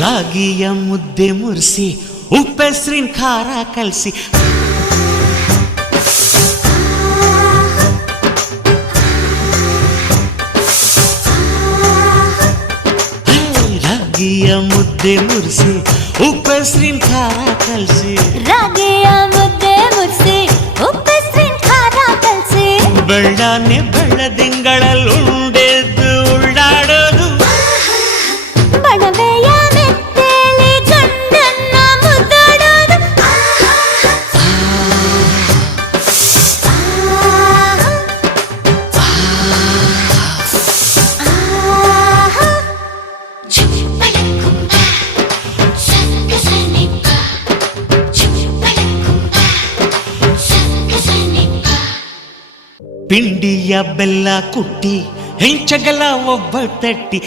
ರಾಗಿಯ ಮುದ್ದೆ ಮುರಿಸಿ ಉಪ್ಪೆಸ್ರಿನ ಖಾರ ಕಲಸಿ ರಾಗಿಯ ಮುದ್ದೆ ಮುರಿಸಿ ಉಪ್ಪೆಸ್ರಿನ ಖಾರ ಕಲಸಿ ರಾಗಿಯ ಮುದ್ದೆ ಮುರಿಸಿ ಉಪ್ಪೆಸ್ರಿನ ಖಾರ ಕಲಸಿ ಬೆಳ್ಳನೆ ಬೆಳ್ಳದಿಂಗಳಲ್ಲುಂಡೆದ್ದು ಉಳ್ಳಾಡೋದು ಬಣವೆಯ ಮೆತ್ತೇಲಿ ಗಂಡನ್ನ ಮುದ್ದಾಡೋದು ಪಿಂಡಿಯ ಬೆಲ್ಲ ಕುಟ್ಟಿ ಹೆಂಚಗಲ ಒಬ್ಬ ತಟ್ಟಿ